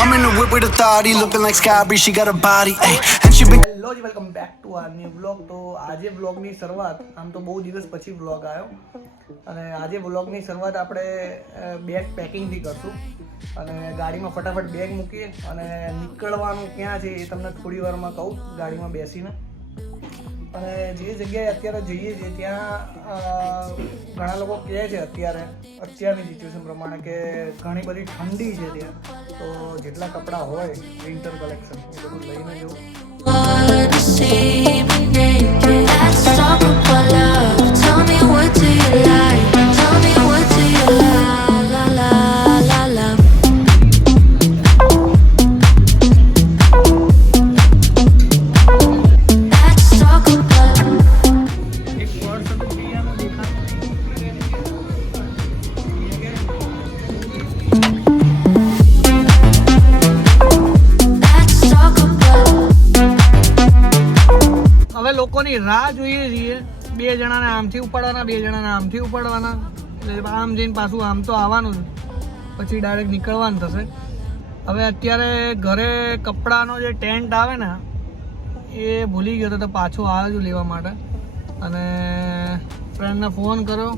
I'm in the whip with authority, looking like Sky Bree, she got a body, ayy, and she been. Hello ji, welcome back to our new vlog. તો આજે વ્લોગની શરૂઆત, આમ તો બહુ દિવસ પછી vlog આવ્યો, અને આજે વ્લોગની શરૂઆત આપણે બેગ પેકિંગથી કરશું. અને ગાડીમાં ફટાફટ બેગ મૂકીએ અને નીકળવાનું ક્યાં છે એ તમને થોડી વારમાં કહું ગાડીમાં બેસીને. અને જે જગ્યાએ અત્યારે જઈએ છીએ ત્યાં ઘણા લોકો કહે છે અત્યારની સિચ્યુએશન પ્રમાણે કે ઘણી બધી ઠંડી છે ત્યાં, તો જેટલા કપડાં હોય વિન્ટર કલેક્શન એ બધું લઈને જવું. લોકોની રાહ જોઈએ છીએ, બે જણાને આમથી ઉપાડવાના, બે જણાને આમથી ઉપાડવાના, એટલે આમ જઈને પાછું આમ તો આવવાનું જ, પછી ડાયરેક્ટ નીકળવાનું થશે. હવે અત્યારે ઘરે કપડાનો જે ટેન્ટ આવે ને એ ભૂલી ગયો તો પાછો આવ્યો છું લેવા માટે, અને ફ્રેન્ડને ફોન કર્યો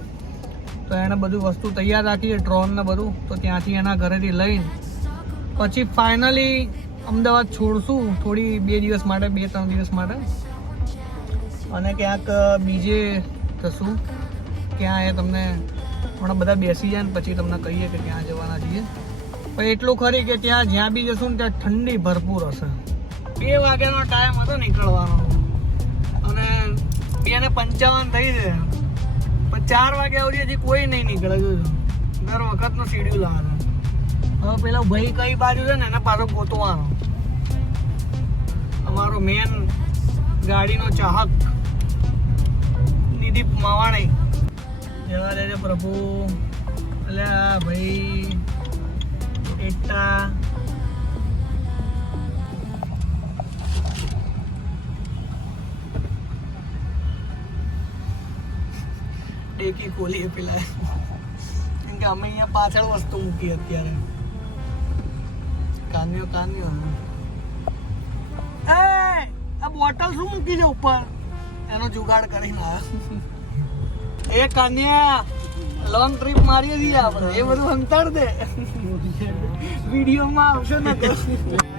તો એણે બધું વસ્તુ તૈયાર રાખી છે, ડ્રોનને બધું, તો ત્યાંથી એના ઘરેથી લઈને પછી ફાઇનલી અમદાવાદ છોડશું થોડી 2 દિવસ માટે, 2-3 દિવસ માટે, અને ક્યાંક બીજે જશું. ક્યાં એ તમને હમણાં બધા બેસી જાય ને પછી તમને કહીએ કે ક્યાં જવાના છીએ. પણ એટલું ખરી કે ત્યાં જ્યાં બી જશું ને ત્યાં ઠંડી ભરપૂર હશે. 2 વાગ્યાનો ટાઈમ હતો નીકળવાનો અને 2:55 થઈ છે, પણ 4 વાગ્યા સુધી હજી કોઈ નહીં નીકળે. દર વખતનો શેડ્યુલ આવે. હવે પેલા ભાઈ કઈ બાજુ છે ને એને પાછો ગોતવાનો. અમારો મેન ગાડીનો ચાહક નિદીપ માવાણી, જવા દેજે પ્રભુ. એટલે આ ભાઈ એકતા ડેકી ખોલીએ પેલા, કેમ કે અમે અહીંયા પાછળ વસ્તુ મૂકી અત્યારે. કાન્યો આ બોટલ શું મૂકી છે ઉપર, એનો જુગાડ કરીને આવ્યો. એ કાન્યા લોંગ ટ્રીપ મારીએ છીએ આપણે, એ બધું અંતર દે વિડીયોમાં આવશે ને તો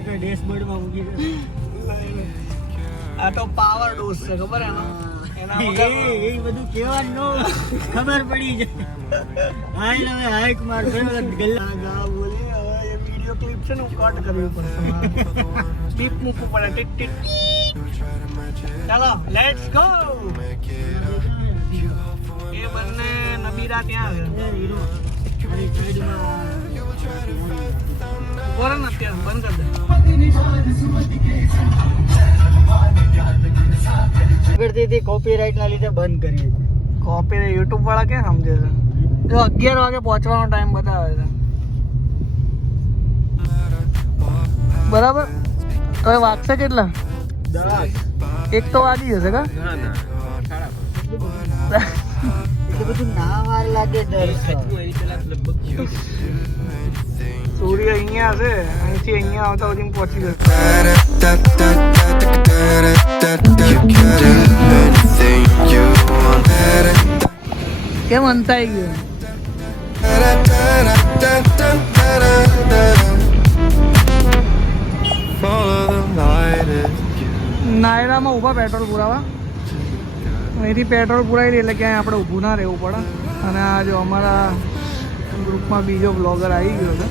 ડેશબોર્ડમાં મૂકી દે. આ તો પાવર ડોઝ છે, ખબર એનો, એના એ બધું કહેવાનું ખબર પડી જાય. હાઈ હવે હાઈક માર ગલ્લા ગા બોલી. હવે એ વિડીયો ક્લિપ છે ને હું કટ કરવી પડશે, ક્લિપ મૂકવું પડે. Tick tick. ચાલો લેટ્સ ગો. એ બંને નબીરા ત્યાં આવે કોરન અત્યારે બંધ કરી દે. કોપીરાઇટ ના લીધે બંધ કરીએ. કોપીરાઇટ યુટ્યુબ વાળા ક્યાં સમજે છે? જો 11 વાગે પહોંચવાનો ટાઈમ બતાવે છે, બરાબર? તો એ વાગશે કેટલા? 1 તો વાગી જશે કા? બધું ના વાર લાગે. સૂર્ય અહીંયા છે, અહીંથી અહીંયા આવતા સુધી પહોંચી જશે. કેમ અંતાઈ ગયું? નાયરામાં ઊભા પેટ્રોલ પુરાવા, અહીંથી પેટ્રોલ પુરાવી દે એટલે ક્યાંય આપણે ઊભું ના રહેવું પડે. અને આ જો અમારા ગ્રુપમાં બીજો બ્લોગર આવી ગયો છે,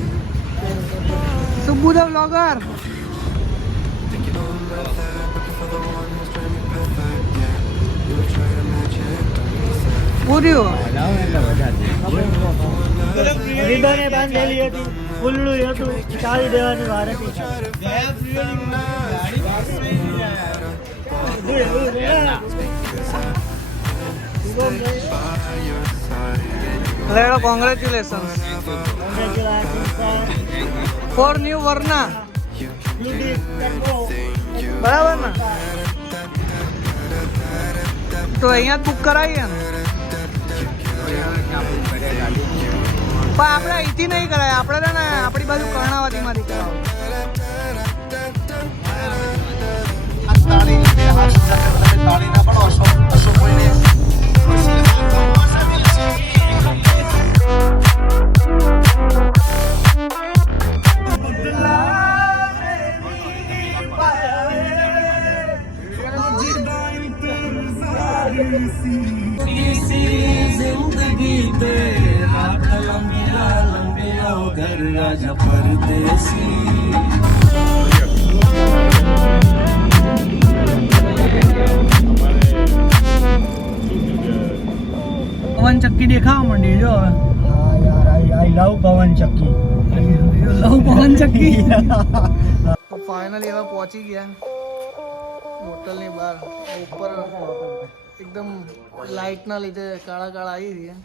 સુબ્બુ ધ બ્લોગર. પૂર્યું રીબાને બાંધેલી હતી, ખુલ્લું હતું, ચાલી દેવાની વાર હતી. લેડો, કોંગ્રેચ્યુલેશન્સ ફોર ન્યુ વર્ના. બરાબર ને? તો અહીંયા બુક કરાવીએ ને. પણ આપણે અહીંથી નહીં કરાય, આપણે છે ને આપણી બાજુ કર્ણાવતીમાંથી કરાવું. તાળી ના પડો અશોકભાઈને. પવન ચક્કી દેખાવા માંડી જો હવે. હા યાર, આઈ લવ પવન ચક્કી. લવ પવન ચક્કી. તો ફાઇનલી હવે પહોંચી ગયા હોટલની બહાર. ઉપર એકદમ લાઇટના લીધે કાળા કાળા આવી રહ્યા.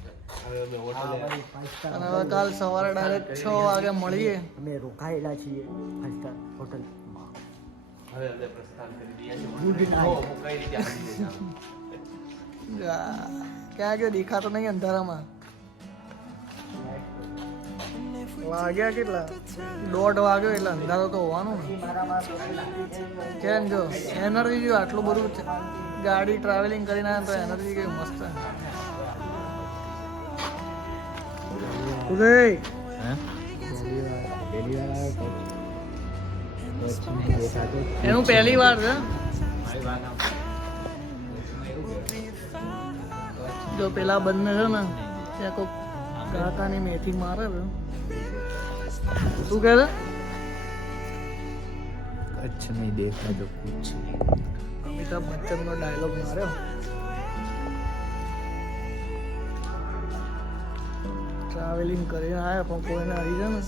અને હવે કાલ સવારે ડાયરેક્ટ 6 વાગે મળીએ. અમે રોકાયેલા છીએ ફાઇવ સ્ટાર હોટલ. ક્યાં ગયો દેખાતો નહીં અંધારામાં. વાગ્યા કેટલા? 1:30 વાગ્યો એટલે અંધારો તો હોવાનું ને. કેમ જો એનર્જી જો આટલું બધું ગાડી ટ્રાવેલિંગ કરીને આવે તો એનર્જી કેવી મસ્ત. ઉદય એનું પહેલી વાર છે. જો પેલા બંને છે ને ત્યાં કોઈક કાકાની મેથી મારે છે. શું કહે છે? કચ્છ નહીં દેખા તો કુછ. અમિતાભ બચ્ચનનો ડાયલોગ માર્યો. ટ્રાવેલિંગ કરીને આવ્યા પણ કોઈને આવી જાય ને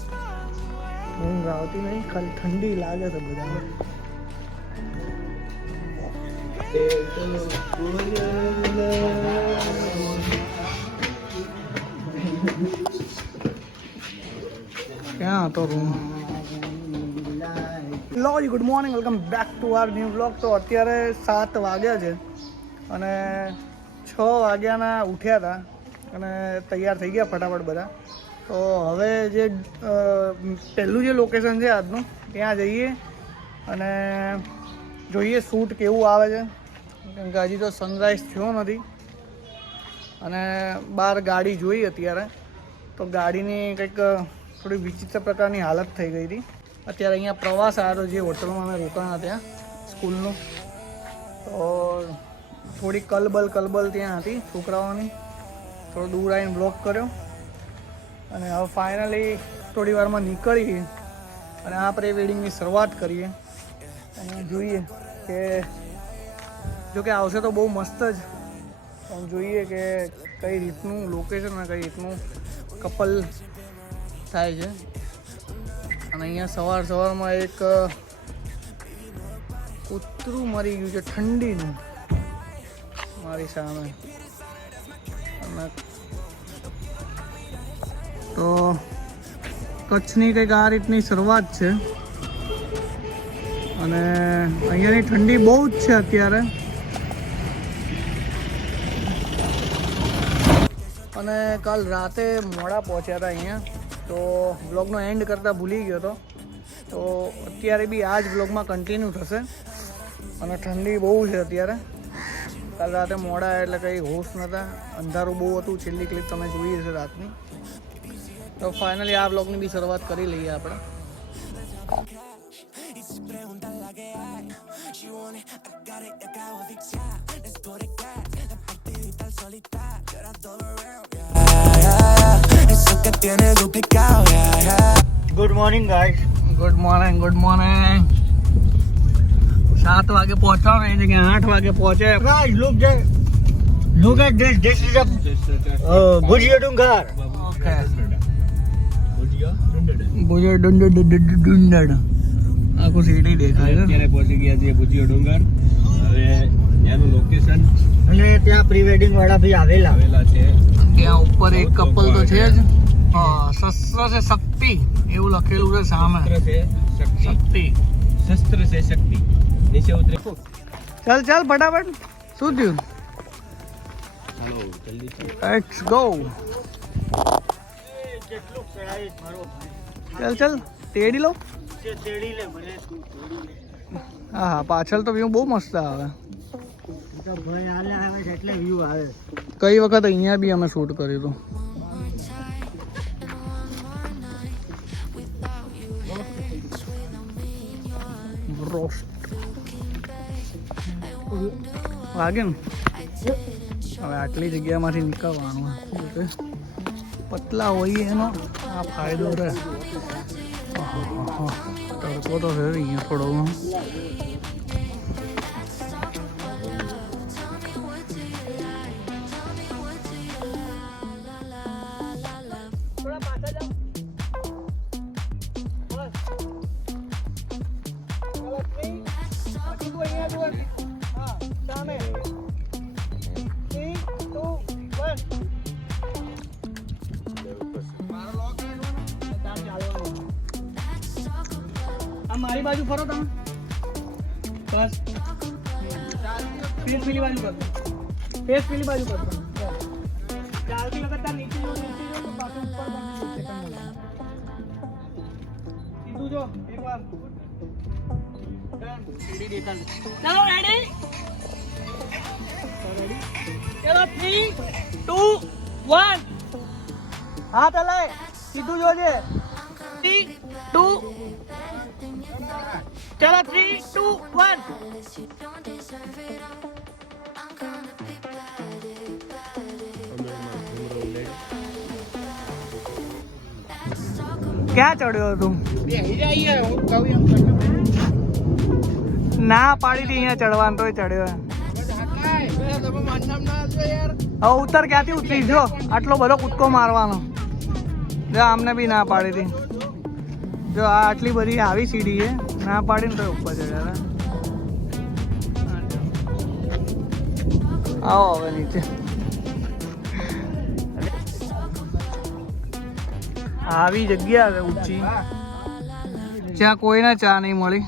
ઊંઘ આવતી નહીં, ખાલી ઠંડી લાગે છે બધાને. ક્યાં હતો રૂમ? લો જી, good morning, welcome back to our new blog. તો અત્યારે 7 વાગ્યા છે અને 6 વાગ્યાના ઉઠ્યા હતા અને તૈયાર થઈ ગયા ફટાફટ બધા. તો હવે જે પહેલું જે લોકેશન છે આજનું ત્યાં જઈએ અને જોઈએ શૂટ કેવું આવે છે, કેમ કે હજી તો સનરાઈઝ થયો નથી. અને બહાર ગાડી જોઈ અત્યારે તો ગાડીની કંઈક થોડી વિચિત્ર પ્રકારની હાલત થઈ ગઈ હતી. અત્યારે અહીંયા પ્રવાસ આવ્યો જે હોટલમાં અમે રોકાણા ત્યાં સ્કૂલનું, તો થોડી કલબલ ત્યાં હતી છોકરાઓની. થોડો દૂર આવીને બ્લોક કર્યો અને હવે ફાઇનલી થોડી વારમાં નીકળીએ અને આ પ્રી વેડિંગની શરૂઆત કરીએ. અને જોઈએ કે જો કે આવશે તો બહુ મસ્ત જ, પણ જોઈએ કે કઈ રીતનું લોકેશન અને કઈ રીતનું કપલ થાય છે. અને અહીંયા સવારમાં એક કૂતરું મરી ગયું છે ઠંડીનું મારી સામે. અને તો કચ્છની કંઈક આ રીતની શરૂઆત છે. અને અહીંયાની ઠંડી બહુ જ છે અત્યારે. અને કાલ રાતે મોડા પહોંચ્યા હતા અહીંયા, તો બ્લોગનો એન્ડ કરતાં ભૂલી ગયો હતો. તો અત્યારે બી આ જ બ્લોગમાં કન્ટિન્યુ થશે. અને ઠંડી બહુ છે અત્યારે. કાલ રાતે મોડા એટલે કંઈ હોશ નહોતા, અંધારું બહુ હતું. છેલ્લી ક્લિપ તમે જોઈ હશે રાતની. તો ફાઇનલી આ બ્લોગની બી શરૂઆત કરી લઈએ આપણે. Good morning guys. Good morning, good morning. 7 વાગે પહોંચવાનું એ જગ્યાએ 8 વાગે પહોંચે. Guys, look at this. This is a Bhujia Dungar. Okay. Bhujia ડુંડડ આખું સીડી દેખાય છે. અત્યારે પહોંચી ગયા છીએ ભુજિયા ડુંગર. હવે ત્યાંનું લોકેશન અને ત્યાં પ્રી વેડિંગ વાળા ભી આવેલા છે. ત્યાં ઉપર એક કપલ તો છે જ. હા, શસ્ત્ર છે શક્તિ એવું લખેલું છે સામે. શક્તિ, શસ્ત્ર છે શક્તિ. નીચે ઉતરે. ચાલ ફટાફટ. શું થયું? ચાલો જલ્દી. Let's go. કેટલું ચડાવીશ મારો ભાઈ. ચાલ ચાલ તેડી લો. તે તેડી લે મને તું તેડી લે. હા હા પાછળ તો વ્યૂ બહુ મસ્ત આવે. તું તો ભાઈ હાલે આવે છે એટલે વ્યૂ આવે. કઈ વખત અહીંયા બી અમે શૂટ કર્યું હતું. રોસ્ટ લાગે ને. હવે આટલી જગ્યામાંથી નીકળવાનું એટલે પતલા હોઈએ એનો આ ફાયદો રહે. તડકો તો છે અહીંયા થોડો ઘણો. મારી બાજુ ફરો તમે બસ. ફેસ પેલી બાજુ કરો. ફેસ પેલી બાજુ કરો. ચાલતી વખત નીચે જો તો પાછું ઉપર સીધું જો એકવાર. સીડી દેતા ચાલો રેડી. ચલો 3 2 1 હાથ હલાય સીધું જોજે. 3 2 चलो 3 2 1 ક્યાં ચડ્યો તું? ના પાડી હતી અહીંયા ચડવાનું તોય ચડ્યો. હવે ઉતર ક્યાંથી ઉતરી જો આટલો બધો કૂદકો મારવાનો. જો આમને બી ના પાડી હતી. જો આ આટલી બધી આવી સીડી છે ના પાડીને તો ઉપર ચડ્યા. આવો હવે નીચે. આવી જગ્યા છે ઊંચી જ્યાં કોઈને ચા નહીં મળી.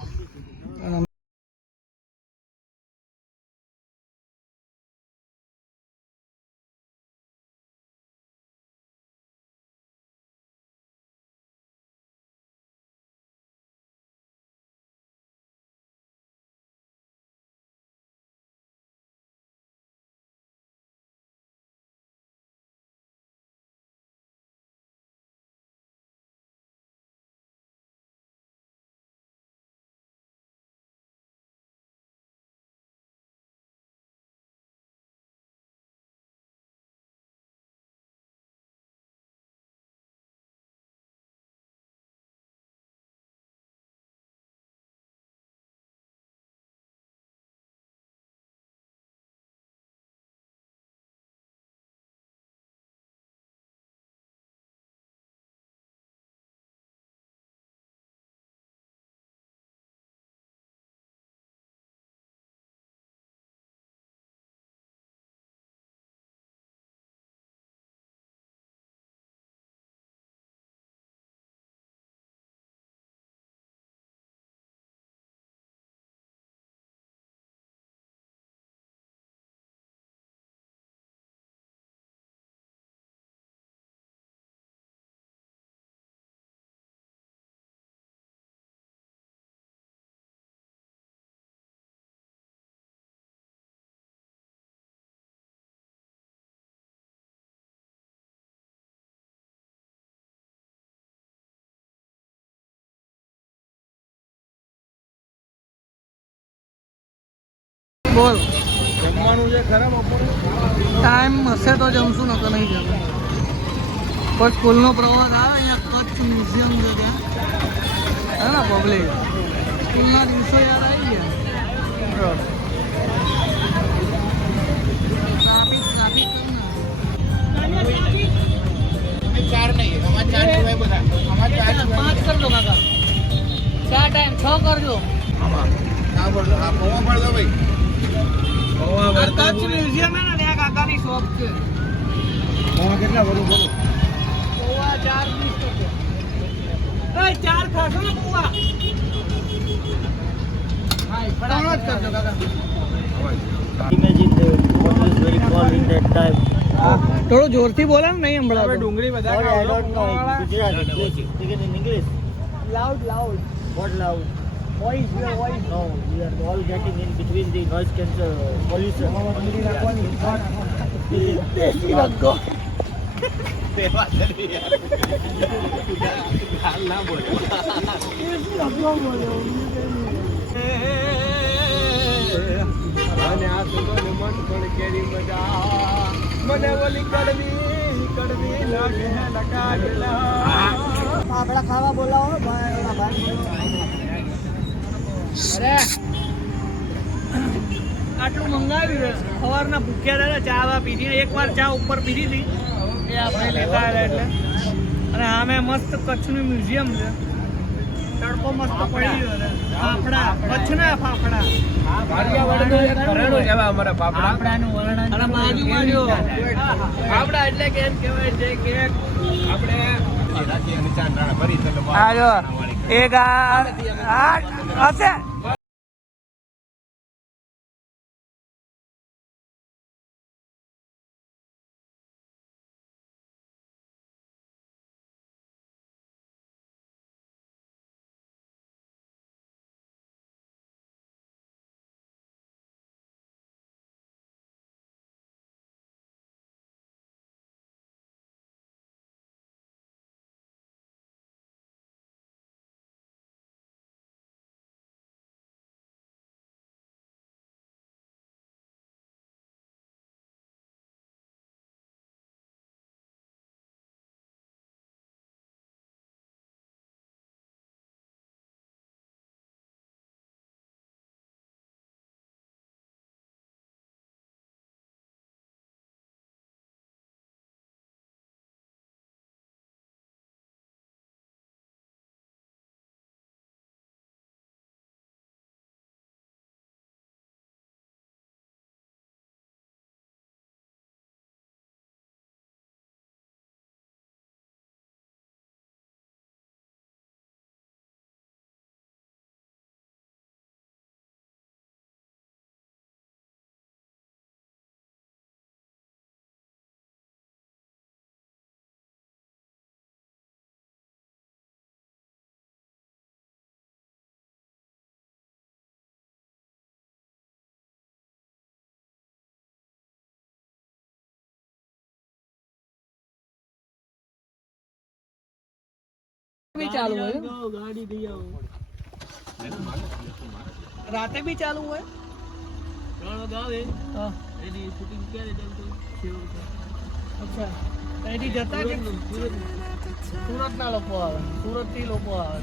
બોલ જમવાનું છે ખરા બપોરે? ટાઈમ હશે તો જમશું નકર નહીં જમું. પણ સ્કૂલનો પ્રવાસ આવે અહીંયા કચ્છ મ્યુઝિયમ છે ત્યાં હે ને પબ્લિક. સ્કૂલના દિવસો યાદ આવી ગયા. પાંચ કરજો કાકા. 4 ટાઈમ 6 કરજો. કચ્છ મ્યુઝિયમ હે ને ત્યાં કાકાની શોપ છે. કેટલા બધું બોલો? પૌવા 4 ખાશો ને પૌવા? Imagine the water is very cold in that time. થોડું જોરથી બોલે ને નહીં હમણાં ડુંગળી બધા Sorry, I ખાવ don't know વાળા. Gujarati. Please speak in English. Loud What loud? Voice voice No, we are all getting in between the noise cancer pollution. હાલ ના બોલે. અને આ સુગંધ મન પણ કેરી મજા મને ઓલી કડવી લાગે લગાડેલા. આપડા ખાવા બોલાવો ભાઈ આટલું મંગાવ્યું છે સવારના ભૂખ્યા હતા ચા વા પીધી એકવાર ચા ઉપર પીધી હતી એ આપણે લેતા આવ્યા એટલે અને આમે મસ્ત કચ્છનું મ્યુઝિયમ છે તડકો મસ્ત પડી ગયો છે ફાફડા કચ્છના ફાફડા કાઠિયાવાડનું એક ઘરેણું છે આવા અમારા ફાફડા. અને બાજુમાં જો ફાફડા એટલે કે એમ કહેવાય છે કે આપણે આ જો એક આ હશે भी चालू है राते भी चालू है અચ્છા એથી જતા કે સુરતના લોકો આવે સુરતથી લોકો આવે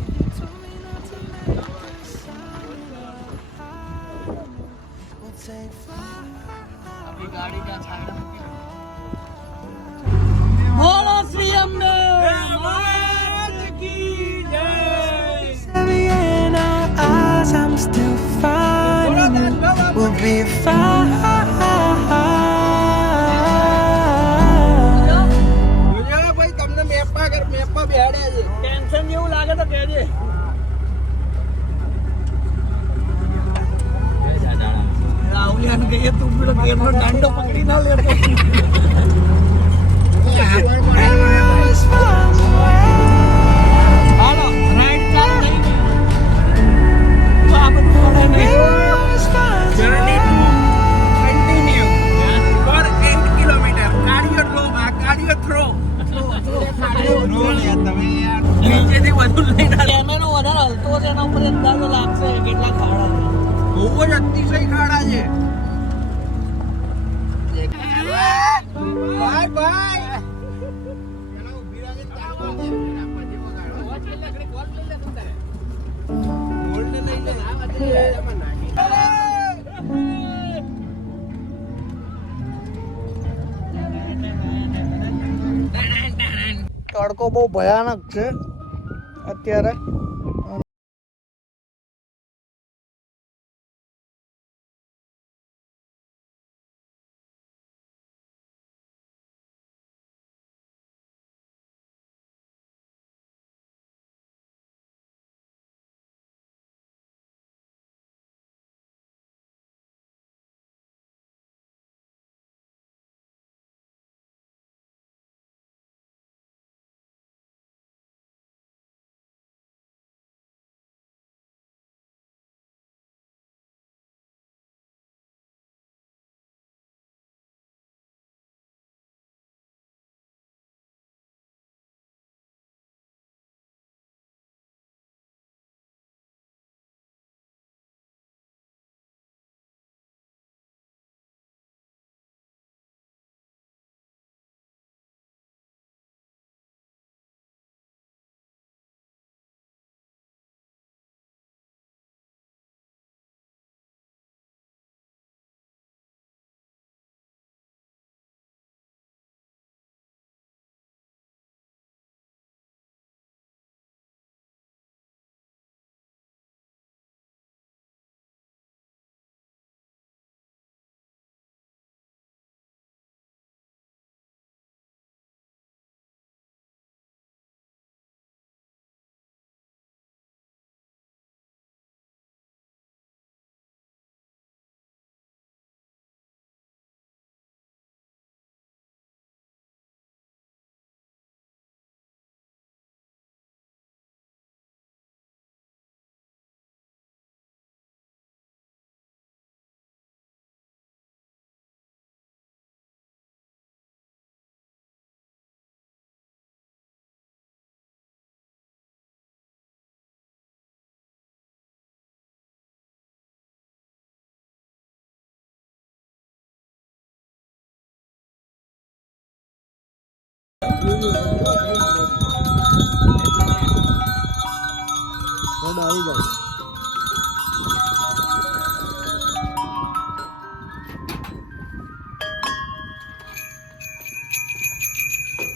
આપણી ગાડી ક્યાં છાંયડા મૂકી બોલો Shri Ambe In our eyes, I'm still finding you. We'll be fine. ભાઈ તમને મેપમાં બેહાડ્યા છે. ટેન્શન જેવું લાગે તો કહેજે રાહુલિયાને કહીએ તું પેલો ગેરનો દાંડો પકડી ના લેતો હાલો રાઈડ ચાલુ થઈ ગઈ તો આ બધું પડે નહીં Journey to continue for 8 kilometer. Cardio throw. નીચેથી બધું લઈને કેમેરો વધારે હલતો છે એના ઉપર અંદાજો લાગશે કેટલા ખાડા છે બહુ જ અતિશય ખાડા છે. બાય તડકો બહુ ભયાનક છે અત્યારે આવી જાય.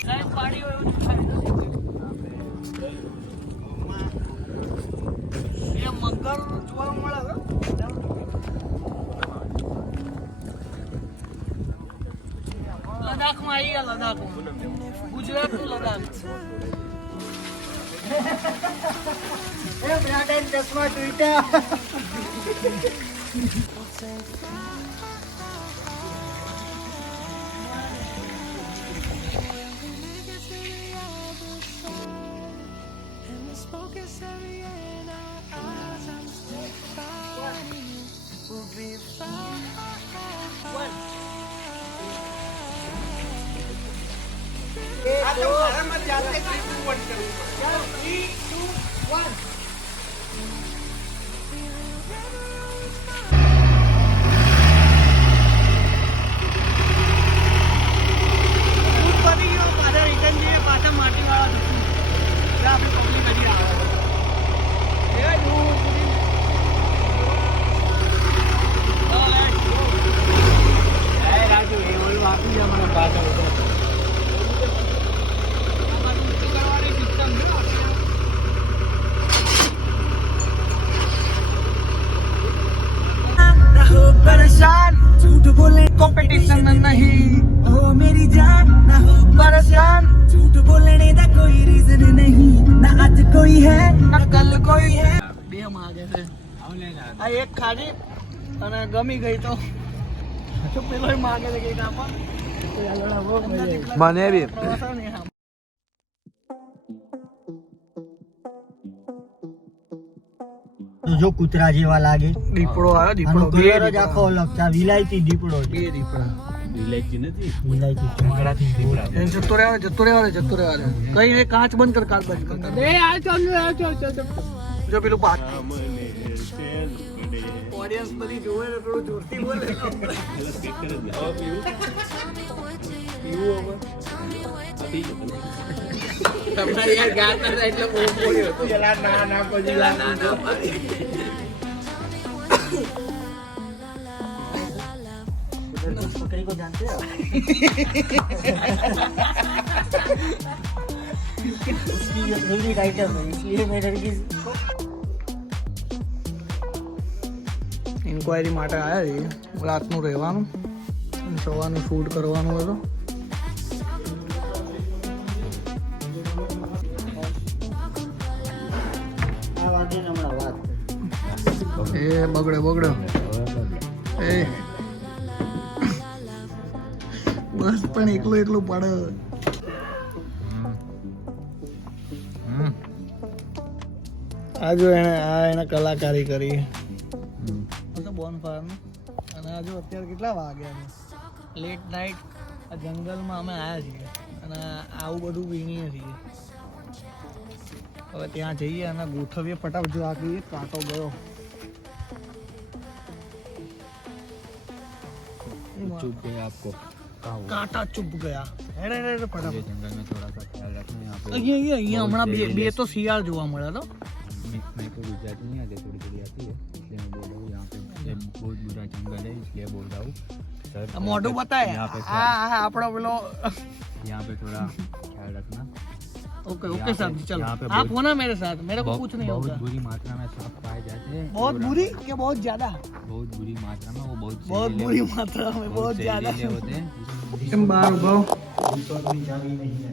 સાહેબ પાડી હોય એવું થાય એ મગર જોવા મળે હવે લદ્દાખમાં આવી ગયા લદ્દાખમાં ગુજરાતનું લદ્દાખ એ બ્રાડન ચશ્મા તૂટ્યા. And the smoke is heavy in our eyes. I'm still finding you. We'll be fine. આ તો મારામાં જાતે 3, 2, 1 કરવું પડે. 3, 2, 1. कंपटीशन नहीं ओ मेरी जान ना हो परेशान झूठ बोलने का कोई रीजन नहीं ना आज कोई है ना कल कोई है બે માગે છે આ એક ખાધી અને ગમી ગઈ તો પેલો માગે છે કે આપણ મને બી જો કૂતરા જેવા લાગે. દીપડો આવ્યો આનો દીપડો કલર જ આખો અલગ છે. આ વિલાયતી દીપડો છે. બે દીપડા વિલાયતી ચમકડાથી દીપડા. એને જતો રહેવા દે કઈ નહીં કાચ બંધ કર કાચ બંધ કર એ આ ચાલ જો પેલું પાટ ઓડિયન્સ બધી જોવે ને થોડું જોરથી બોલે તમને યાર ગાતા હતા એટલે બહુ બોલ્યો હતો પેલા ના પછી ના પાડી बकरी को जानते हो उसकी ये फेवरेट आइटम है इसलिए मैं लड़की ઇન્ક્વાયરી માટે આવ્યા છીએ રાતનું રહેવાનું સવારનું શૂટ કરવાનું હતું આ વાંધે ને હમણાં વાત એ બગડે એ બસ પણ એકલો પડે આ જો એને કલાકારી કરી બોનફાયરનું અને આ જો અત્યારે કેટલા વાગ્યા છે લેટ નાઇટ આ જંગલમાં અમે આવ્યા છીએ અને આવું બધું વીણીએ છીએ હવે ત્યાં જઈએ અને ગોઠવીએ ફટાફટ જો આ કાંટો ગયો चुप गए आपको कांटा चुभ गया હેડે ફટાફટ जंगल में थोड़ा सा ख्याल रखना यहाँ पे અહીંયા હમણાં બે તો શિયાળ જોવા મળ્યા તો मैं को गुजराती नहीं आती थोड़ी थोड़ी आती है इसलिए मैं बोल रहा हूँ यहाँ पे ये बहुत बुरा जंगल है इसलिए बोल रहा हूँ सर મોઢું બતાય यहाँ पे હા આપણો પેલો यहाँ पे थोड़ा ख्याल रखना ओके यहाँ सर पे- चलो यहाँ पे आप बहुत- हो ना मेरे साथ मेरे को कुछ नहीं बहुत होगा बुरी मात्रा में सांप पाए जाते हैं बहुत और बुरी कि बहुत ज्यादा बहुत बुरी मात्रा में वो बहुत बहुत जहरीले- बुरी मात्रा में बहुत ज्यादा जहरीले होते हैं तुम बाहर उभो रिसोर्ट में चाबी नहीं है